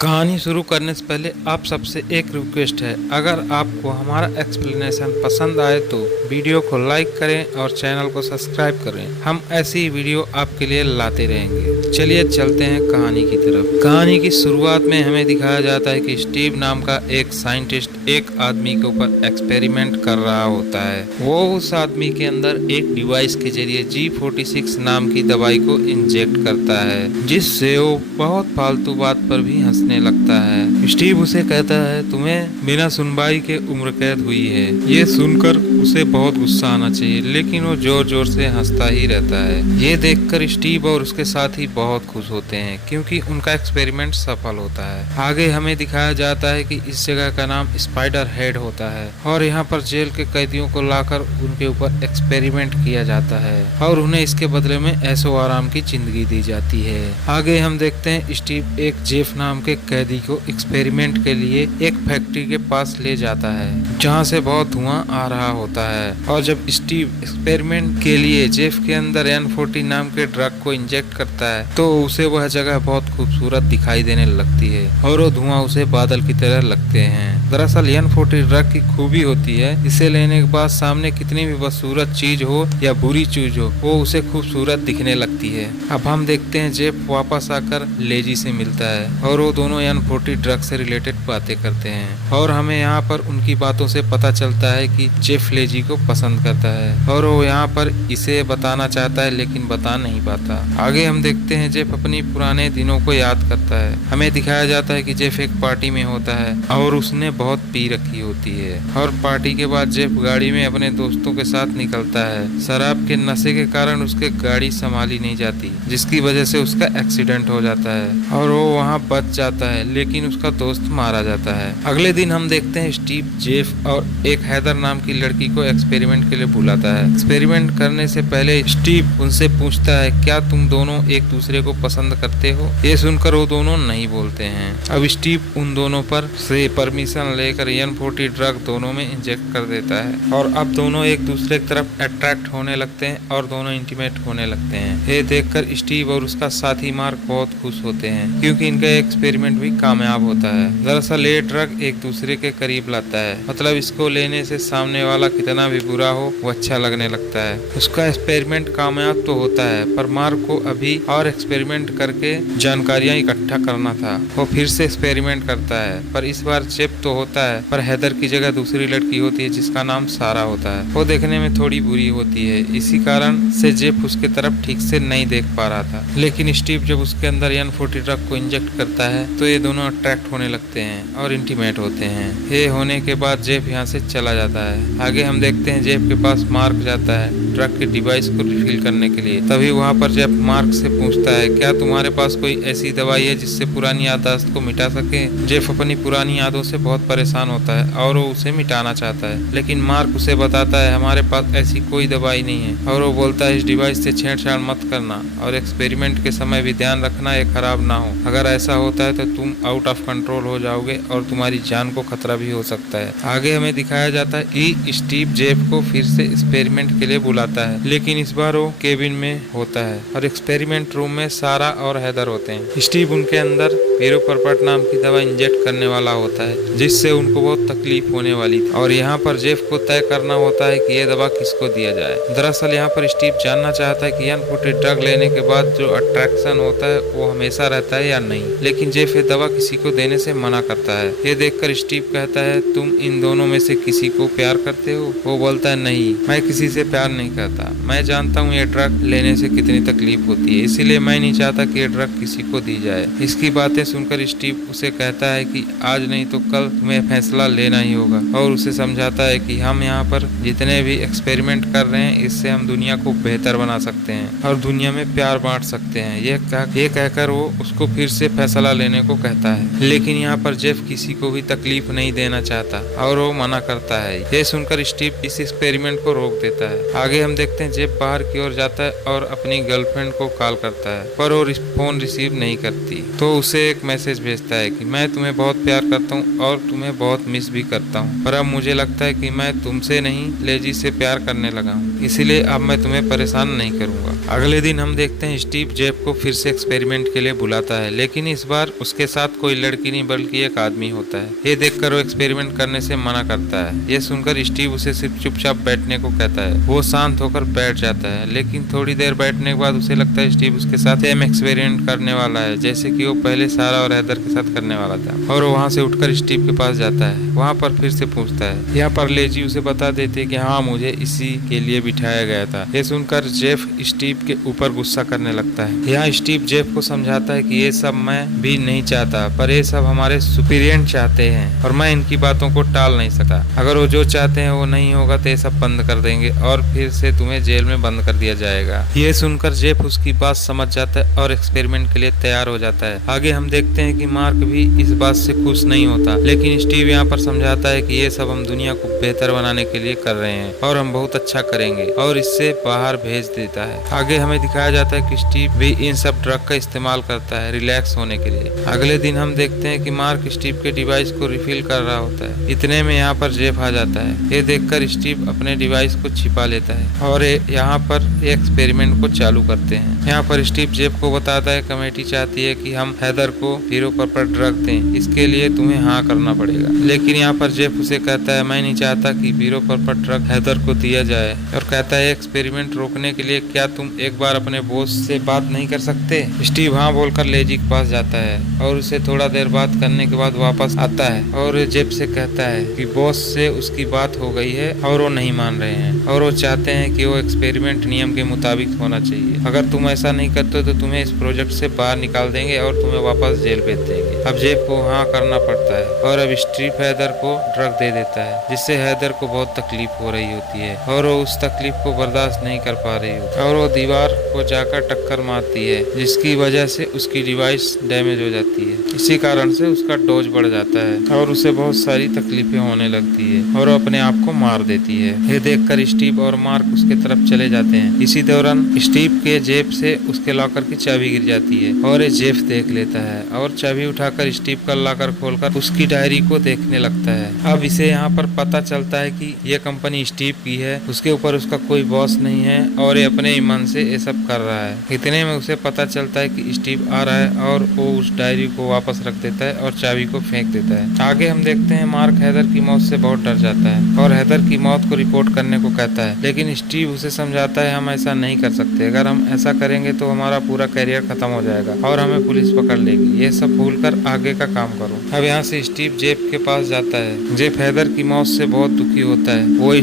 कहानी शुरू करने से पहले आप सबसे एक रिक्वेस्ट है, अगर आपको हमारा एक्सप्लेनेशन पसंद आए तो वीडियो को लाइक करें और चैनल को सब्सक्राइब करें। हम ऐसी ही वीडियो आपके लिए लाते रहेंगे। चलिए चलते हैं कहानी की तरफ। कहानी की शुरुआत में हमें दिखाया जाता है कि स्टीव नाम का एक साइंटिस्ट एक आदमी के ऊपर एक्सपेरिमेंट कर रहा होता है। वो उस आदमी के अंदर एक डिवाइस के जरिए G46 नाम की दवाई को इंजेक्ट करता है, जिससे वो बहुत फालतू बात पर भी हंसने लगता है। स्टीव उसे कहता है, तुम्हें बिना सुनवाई के उम्र कैद हुई है। ये सुनकर उसे बहुत गुस्सा आना चाहिए, लेकिन वो जोर जोर से हंसता ही रहता है। ये देखकर स्टीव और उसके साथी बहुत खुश होते हैं, क्योंकि उनका एक्सपेरिमेंट सफल होता है। आगे हमें दिखाया जाता है कि इस जगह का नाम स्पाइडर हेड होता है और यहाँ पर जेल के कैदियों को लाकर उनके ऊपर एक्सपेरिमेंट किया जाता है और उन्हें इसके बदले में ऐशो आराम की जिंदगी दी जाती है। आगे हम देखते हैं स्टीव एक जेफ नाम के कैदी को एक्सपेरिमेंट के लिए एक फैक्ट्री के पास ले जाता है, जहाँ से बहुत धुआं आ रहा होता है। और जब स्टीव एक्सपेरिमेंट के लिए जेफ के अंदर N40 नाम के ड्रग को इंजेक्ट करता है तो उसे वह जगह बहुत खूबसूरत दिखाई देने लगती है और वो धुआं उसे बादल की तरह लगते हैं। दरअसल N40 ड्रग की खूबी होती है, इसे लेने के बाद सामने कितनी भी बदसूरत चीज हो या बुरी चीज हो, वो उसे खूबसूरत दिखने लगती है। अब हम देखते हैं जेफ वापस आकर लेजी से मिलता है और वो दोनों N40 ड्रग से रिलेटेड बातें करते हैं और हमें यहाँ पर उनकी बातों से पता चलता है कि जेफ लेजी को पसंद करता है और वो यहाँ पर इसे बताना चाहता है, लेकिन बता नहीं पाता। आगे हम देखते हैं जेफ अपनी पुराने दिनों को याद करता है। हमें दिखाया जाता है कि जेफ एक पार्टी में होता है और उसने बहुत पी रखी होती है और पार्टी के बाद जेफ गाड़ी में अपने दोस्तों के साथ निकलता है। शराब के नशे के कारण उसके गाड़ी संभाली नहीं जाती, जिसकी वजह से उसका एक्सीडेंट हो जाता है और वो वहाँ बच जाता है, लेकिन उसका दोस्त मारा जाता है। अगले दिन हम देखते हैं स्टीव जेफ और एक हैदर नाम की लड़की को एक्सपेरिमेंट के लिए बुलाता है। एक्सपेरिमेंट करने से पहले स्टीव उनसे पूछता है, क्या तुम दोनों एक दूसरे को पसंद करते हो? ये सुनकर वो दोनों नहीं बोलते हैं। अब स्टीव उन दोनों पर से परमिशन लेकर N40 ड्रग दोनों में इंजेक्ट कर देता है और अब दोनों एक दूसरे की तरफ अट्रैक्ट होने लगते हैं और दोनों इंटीमेट होने लगते हैं। ये देखकर स्टीव और उसका साथी मार्क बहुत खुश होते हैं, क्योंकि इनका एक्सपेरिमेंट भी कामयाब होता है। दरअसल ये ड्रग एक दूसरे के करीब लाता है, मतलब इसको लेने से सामने वाला कितना भी बुरा हो वो अच्छा लगने लगता है। उसका एक्सपेरिमेंट कामयाब तो होता है, पर मार्क को अभी और एक्सपेरिमेंट करके जानकारियां इकट्ठा करना था। वो फिर से एक्सपेरिमेंट करता है, पर इस बार जेफ तो होता है, पर हैदर की जगह दूसरी लड़की होती है जिसका नाम सारा होता है। वो देखने में थोड़ी बुरी होती है, इसी कारण से जेफ उसके तरफ ठीक से नहीं देख पा रहा था। लेकिन स्टीव जब उसके अंदर N40 ड्रग को इंजेक्ट करता है तो ये दोनों अट्रैक्ट होने लगते हैं और इंटीमेट होते हैं। ये होने के बाद जेफ यहाँ से चला जाता है। आगे हम देखते हैं जेफ के पास मार्क जाता है ड्रग के डिवाइस को रिफिल करने के लिए। तभी वहाँ पर जेफ मार्क से पूछता है, क्या तुम्हारे पास कोई ऐसी दवाई है जिससे पुरानी याददाश्त को मिटा सके? जेफ अपनी पुरानी यादों से बहुत परेशान होता है और वो उसे मिटाना चाहता है, लेकिन मार्क उसे बताता है हमारे पास ऐसी कोई दवाई नहीं है और वो बोलता है इस डिवाइस से छेड़छाड़ मत करना और एक्सपेरिमेंट के समय भी ध्यान रखना ये खराब ना हो। अगर ऐसा होता है तो तुम आउट ऑफ कंट्रोल हो जाओगे और तुम्हारी जान को खतरा भी हो सकता है। आगे हमें दिखाया जाता है कि स्टीव जेफ को फिर से एक्सपेरिमेंट के लिए बुलाता है, लेकिन इस बार वो केबिन में होता है और एक्सपेरिमेंट रूम में सारा और हैदर होते हैं। स्टीव उनके अंदर पेरोपर्पट नाम की दवा इंजेक्ट करने वाला होता है, जिससे उनको बहुत तकलीफ होने वाली थी और यहाँ पर जेफ को तय करना होता है कि ये दवा किसको दिया जाए। दरअसल यहाँ पर स्टीव जानना चाहता है कि N40 ड्रग लेने के बाद जो अट्रैक्शन होता है वो हमेशा रहता है या नहीं, लेकिन जेफ ये दवा किसी को देने से मना करता है। ये देखकर स्टीव कहता है, तुम इन दोनों में से किसी को प्यार करते हो? वो बोलता है, नहीं, मैं किसी से प्यार नहीं करता। मैं जानता हूँ ये ड्रग लेने से कितनी तकलीफ होती है, इसीलिए मैं नहीं चाहता कि ये ड्रग किसी को दी जाए। इसकी बातें सुनकर स्टीव उसे कहता है कि आज नहीं तो कल तुम्हें फैसला लेना ही होगा और उसे समझाता है कि हम यहाँ पर जितने भी एक्सपेरिमेंट कर रहे हैं इससे हम दुनिया को बेहतर बना सकते हैं और दुनिया में प्यार बांट सकते हैं। ये कहकर वो उसको फिर से फैसला लेने को कहता है, लेकिन यहाँ पर जेफ किसी को भी तकलीफ नहीं देना चाहता और वो मना करता है। ये सुनकर स्टीव इस एक्सपेरिमेंट को रोक देता है। आगे हम देखते हैं जेफ बाहर की ओर जाता है और अपनी गर्लफ्रेंड को कॉल करता है, पर वो फोन रिसीव नहीं करती तो उसे एक मैसेज भेजता है कि मैं तुम्हें बहुत प्यार करता हूँ और तुम्हें बहुत मिस भी करता हूँ, पर अब मुझे लगता है कि मैं तुमसे नहीं लेजी से प्यार करने लगा हूँ, इसीलिए अब मैं तुम्हें परेशान नहीं करूँगा। अगले दिन हम देखते हैं स्टीव जेफ को फिर से एक्सपेरिमेंट के लिए बुलाता है, लेकिन इस बार उसके साथ कोई लड़की नहीं बल्कि एक आदमी होता है। ये देखकर वो एक्सपेरिमेंट करने से मना करता है। ये सुनकर स्टीव उसे सिर्फ चुपचाप बैठने को कहता है। वो शांत होकर बैठ जाता है, लेकिन थोड़ी देर बैठने के बाद उसे लगता है स्टीव उसके साथ सेम एक्सपेरिमेंट करने वाला है जैसे कि वो पहले सारा और हैदर के साथ करने वाला था। और वो वहाँ से उठकर स्टीव के पास जाता है। वहाँ पर फिर से पूछता है। यहाँ पर लेजी उसे बता देती है कि हाँ, मुझे इसी के लिए बिठाया गया था। ये सुनकर जेफ स्टीव के ऊपर गुस्सा करने लगता है। यहाँ स्टीव जेफ को समझाता है कि ये सब मैं भी नहीं चाहता, पर ये सब हमारे सुपीरियर चाहते हैं और मैं इनकी बातों को टाल नहीं सकता। अगर वो जो चाहते हैं वो नहीं होगा तो ये सब बंद कर देंगे और फिर से तुम्हें जेल में बंद कर दिया जाएगा। ये सुनकर जेफ उसकी बात समझ जाता है और एक्सपेरिमेंट के लिए तैयार हो जाता है। आगे हम देखते हैं कि मार्क भी इस बात से खुश नहीं होता, लेकिन स्टीव यहाँ पर समझाता है कि ये सब हम दुनिया को बेहतर बनाने के लिए कर रहे हैं और हम बहुत अच्छा करेंगे, और इससे बाहर भेज देता है। आगे हमें दिखाया जाता है कि स्टीव भी इन सब ड्रग का इस्तेमाल करता है रिलैक्स होने के लिए। अगले दिन हम देखते हैं कि मार्क स्टीव के डिवाइस को रिफिल कर रहा होता है। इतने में यहाँ पर जेफ आ जाता है। ये देखकर स्टीव अपने डिवाइस को छिपा लेता है और यहाँ पर एक्सपेरिमेंट को चालू करते हैं। यहाँ पर स्टीव जेफ को बताता है कमेटी चाहती है कि हम हैदर को हीरो पर ड्रग दें, इसके लिए तुम्हें हाँ करना पड़ेगा। लेकिन यहाँ पर जेफ उसे कहता है मैं नहीं चाहता कि हीरो पर ड्रग हैदर को दिया जाए, और कहता है एक्सपेरिमेंट रोकने के लिए क्या तुम एक बार अपने बॉस से बात नहीं कर सकते। स्टीव हाँ बोलकर लेजी के पास जाता है और उसे थोड़ा देर बात करने के बाद वापस आता है और जेफ से कहता है कि बॉस से उसकी बात हो गई है और वो नहीं मान रहे हैं और वो चाहते हैं कि वो एक्सपेरिमेंट नियम के मुताबिक होना चाहिए। अगर तुम ऐसा नहीं करते तो तुम्हें इस प्रोजेक्ट से बाहर निकाल देंगे और तुम्हें वापस जेल भेज देंगे। अब जेफ को हाँ करना पड़ता है और अब स्टीव हैदर को ड्रग दे देता है, जिससे हैदर को बहुत तकलीफ हो रही होती है और वो उस तकलीफ को बर्दाश्त नहीं कर पा रही होती और वो दीवार को जाकर टक्कर मारती है, जिसकी वजह से उसकी डिवाइस डैमेज हो जाती है। इसी कारण से उसका डोज बढ़ जाता है और उसे बहुत सारी तकलीफें होने लगती है और वो अपने आप को मार देती है। ये देखकर स्टीव और मार्क उसके तरफ चले जाते हैं। इसी दौरान स्टीव के जेब से उसके लॉकर की चाबी गिर जाती है और ये जेफ देख लेता है और चाबी उठाकर स्टीव का लॉकर खोलकर उसकी डायरी को देखने लगता है। अब इसे यहाँ पर पता चलता है कि ये कंपनी स्टीव की है, उसके ऊपर उसका कोई बॉस नहीं है और ये अपने ईमान से ये सब कर रहा है। इतने में उसे पता चलता है कि स्टीव आ रहा है और वो उस डायरी को वापस रख देता है और चाबी को फेंक देता है। आगे हम देखते हैं मार्क हैदर की मौत से बहुत डर जाता है और हैदर की मौत को रिपोर्ट करने को कहता है, लेकिन स्टीव उसे समझाता है हम ऐसा नहीं कर सकते, अगर हम ऐसा करेंगे तो हमारा पूरा करियर खत्म हो जाएगा और हमें पुलिस पकड़ लेगी, ये सब भूलकर आगे का काम करो। अब यहाँ से स्टीव जेफ के पास जाता है। जेफ हैदर की मौत से बहुत दुखी होता है। वो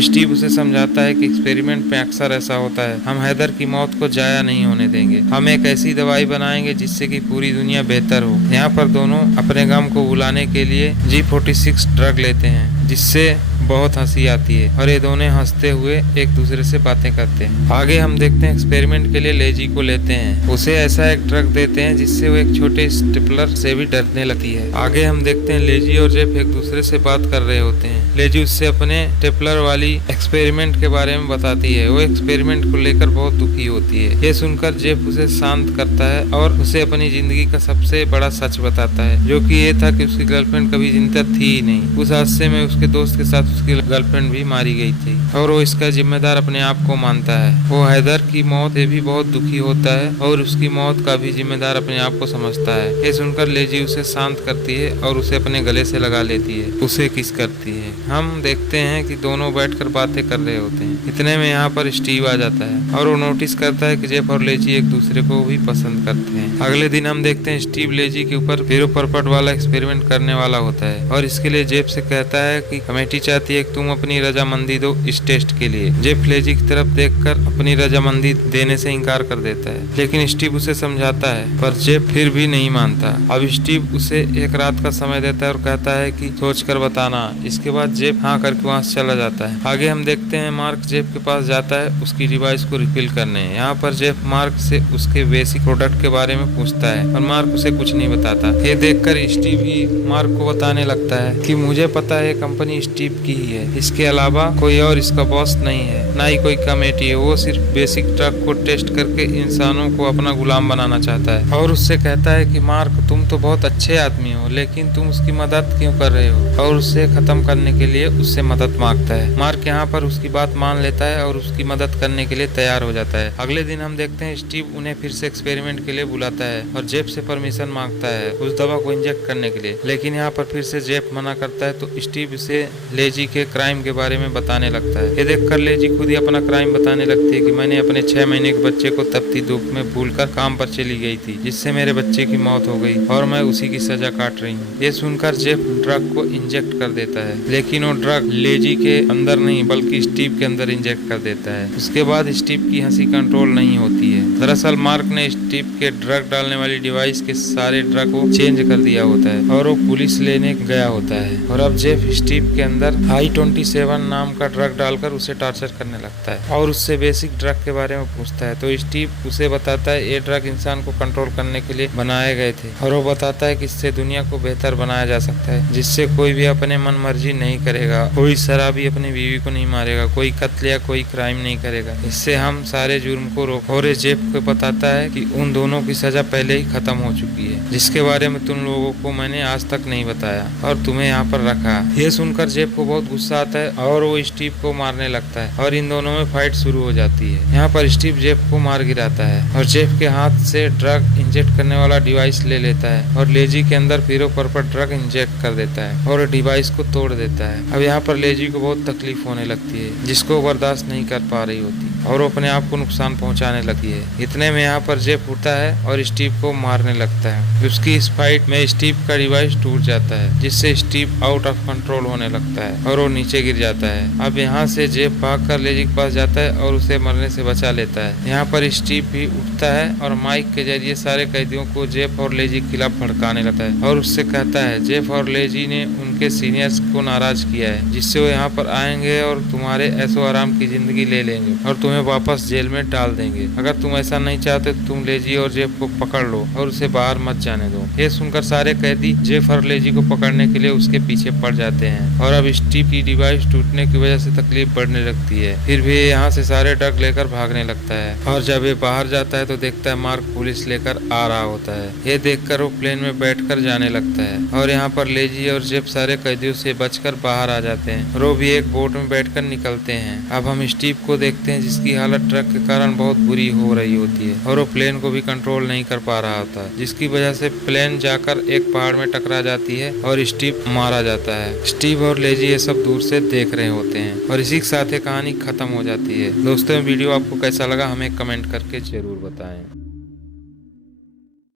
स्टीव उसे समझाता है कि एक्सपेरिमेंट में अक्सर ऐसा होता है, हम हैदर की मौत को जाया नहीं होने देंगे, हम एक ऐसी दवाई बनाएंगे जिससे कि पूरी दुनिया बेहतर हो। यहाँ पर दोनों अपने गम को भुलाने के लिए G46 ड्रग लेते हैं, जिससे बहुत हंसी आती है और ये दोनों हंसते हुए एक दूसरे से बातें करते हैं। आगे हम देखते हैं एक्सपेरिमेंट के लिए लेजी को लेते हैं। उसे ऐसा एक ड्रग देते हैं जिससे वो एक छोटे स्टेपलर से भी डरने लगती है। आगे हम देखते हैं लेजी और जेफ एक दूसरे से बात कर रहे होते हैं। लेजी उससे अपने स्टेपलर वाली एक्सपेरिमेंट के बारे में बताती है। वो एक्सपेरिमेंट को लेकर बहुत दुखी होती है। ये सुनकर जेफ उसे शांत करता है और उसे अपनी जिंदगी का सबसे बड़ा सच बताता है, जो कि ये था कि उसकी गर्लफ्रेंड कभी जिंदा थी ही नहीं। उस हादसे में उसके दोस्त के साथ उसकी गर्लफ्रेंड भी मारी गई थी और वो इसका जिम्मेदार अपने आप को मानता है। वो हैदर की मौत से भी बहुत दुखी होता है और उसकी मौत का भी जिम्मेदार अपने आप को समझता है। ये सुनकर लेजी उसे शांत करती है और उसे अपने गले से लगा लेती है, उसे किस करती है। हम देखते हैं कि दोनों बैठकर बातें कर रहे होते हैं। इतने में यहाँ पर स्टीव आ जाता है और वो नोटिस करता है कि जेफ और लेजी एक दूसरे को भी पसंद करते हैं। अगले दिन हम देखते हैं स्टीव लेजी के ऊपर हीरो परपट वाला एक्सपेरिमेंट करने वाला होता है और इसके लिए जेफ से कहता है कि कमेटी चाहती है कि तुम अपनी रजामंदी दो इस टेस्ट के लिए। जेफ लेजी की तरफ देखकर अपनी रजामंदी देने से इनकार कर देता है, लेकिन स्टीव उसे समझाता है पर जेफ फिर भी नहीं मानता। अब स्टीव उसे एक रात का समय देता है और कहता है कि सोच कर बताना। इसके बाद जेफ हाँ करके वहाँ से चला जाता है। आगे हम देखते हैं मार्क जेफ के पास जाता है उसकी डिवाइस को रिफिल करने। यहाँ पर जेफ मार्क से उसके बेसिक प्रोडक्ट के बारे में पूछता है और मार्क उसे कुछ नहीं बताता। ये देखकर स्टीव ही मार्क को बताने लगता है कि मुझे पता है कंपनी स्टीव की ही है। इसके अलावा कोई और इसका बॉस नहीं है, ना ही कोई कमेटी है। वो सिर्फ बेसिक ट्रक को टेस्ट करके इंसानों को अपना गुलाम बनाना चाहता है और उससे कहता है कि मार्क तुम तो बहुत अच्छे आदमी हो, लेकिन तुम उसकी मदद क्यों कर रहे हो, और उससे खत्म करने के लिए उससे मदद मांगता है। मार्क यहाँ पर उसकी बात मान लेता है और उसकी मदद करने के लिए तैयार हो जाता है। अगले दिन हम देखते हैं स्टीव उन्हें फिर से एक्सपेरिमेंट के लिए बुलाता है और जेफ से परमिशन मांगता है उस दवा को इंजेक्ट करने के लिए, लेकिन यहाँ पर फिर से जेफ मना करता है। तो स्टीव उसे लेजी के क्राइम के बारे में बताने लगता है। ये देखकर लेजी खुद ही अपना क्राइम बताने लगती है कि मैंने अपने 6 महीने के बच्चे को तपती धूप में भूलकर काम पर चली गई थी, जिससे मेरे बच्चे की मौत हो गई और मैं उसी की सजा काट रही हूँ। ये सुनकर जेफ ड्रग को इंजेक्ट कर देता है, लेकिन वो ड्रग लेजी के अंदर नहीं बल्कि स्टीव के अंदर इंजेक्ट कर देता है। उसके बाद स्टीव की हंसी कंट्रोल नहीं होती है। दरअसल मार्क ने स्टीव के ड्रग डालने वाली डिवाइस के सारे ड्रग को चेंज कर दिया होता है और वो पुलिस लेने गया होता है। और अब जेफ स्टीव के अंदर I-27 नाम का ड्रग डालकर उसे टॉर्चर करने लगता है और उससे बेसिक ड्रग के बारे में पूछता है। तो स्टीव उसे बताता है ये ड्रग इंसान को कंट्रोल करने के लिए बनाए गए थे और वो बताता है कि इससे दुनिया को बेहतर बनाया जा सकता है, जिससे कोई भी अपने मन मर्जी नहीं करेगा, कोई शराबी अपनी बीवी को नहीं मारेगा, कोई कत्ल या कोई क्राइम नहीं करेगा, इससे हम सारे जुर्म को रोक। और जेफ को बताता है कि उन दोनों की सजा पहले ही खत्म हो चुकी है, जिसके बारे में तुम लोगों को मैंने आज तक नहीं बताया और तुम्हें यहाँ पर रखा। ये सुनकर जेफ को बहुत गुस्सा आता है और वो स्टीव को मारने लगता है और इन दोनों में फाइट शुरू हो जाती है। यहाँ पर स्टीव जेफ को मार गिराता है और जेफ के हाथ से ड्रग इंजेक्ट करने वाला डिवाइस ले लेता है और लेजी के अंदर पीरो पर ड्रग इंजेक्ट कर देता है और डिवाइस को तोड़ देता है। अब यहाँ पर लेजी को बहुत तकलीफ होने लगती है, जिसको बर्दाश्त नहीं कर पा रही होती और वो अपने आप को नुकसान पहुंचाने लगती है। इतने में यहाँ पर जेफ उठता है और स्टीव को मारने लगता है। उसकी इस फाइट में स्टीव का डिवाइस टूट जाता है, जिससे स्टीव आउट ऑफ कंट्रोल होने लगता है और वो नीचे गिर जाता है। अब यहाँ से जेफ भागकर लेजी के पास जाता है और उसे मरने से बचा लेता है। यहाँ पर स्टीव भी उठता है और माइक के जरिए सारे कैदियों को जेफ और लेजी के खिलाफ भड़काने लगता है और उससे कहता है जेफ और लेजी ने उनके सीनियर्स को नाराज किया है, जिससे वो यहाँ पर आएंगे और तुम्हारे ऐशो आराम की जिंदगी ले लेंगे और तुम्हें वापस जेल में डाल देंगे। अगर तुम ऐसा नहीं चाहते तो तुम लेजी और जेफ को पकड़ लो और उसे बाहर मत जाने दो। ये सुनकर सारे कैदी जेफ और लेजी को पकड़ने के लिए उसके पीछे पड़ जाते हैं और अब स्टीव की डिवाइस टूटने की वजह से तकलीफ बढ़ने लगती है। फिर भी यहाँ से सारे ड्रग लेकर भागने लगता है और जब ये बाहर जाता है तो देखता है मार्क पुलिस लेकर आ रहा होता है। ये देखकर वो प्लेन में बैठकर जाने लगता है और यहाँ पर लेजी और जेफ सारे कैदियों से बचकर बाहर आ जाते हैं और वो भी एक बोट में बैठकर निकलते हैं। अब हम स्टीव को देखते हैं, जिसकी हालत ट्रक के कारण बहुत बुरी हो रही होती है और वो प्लेन को भी कंट्रोल नहीं कर पा रहा होता, जिसकी वजह से प्लेन जाकर एक पहाड़ में टकरा जाती है और स्टीव मारा जाता है। स्टीव और लेजी ये सब दूर से देख रहे होते हैं और इसी के साथ ये कहानी खत्म हो जाती है। दोस्तों वीडियो आपको कैसा लगा हमें कमेंट करके जरूर बताएं।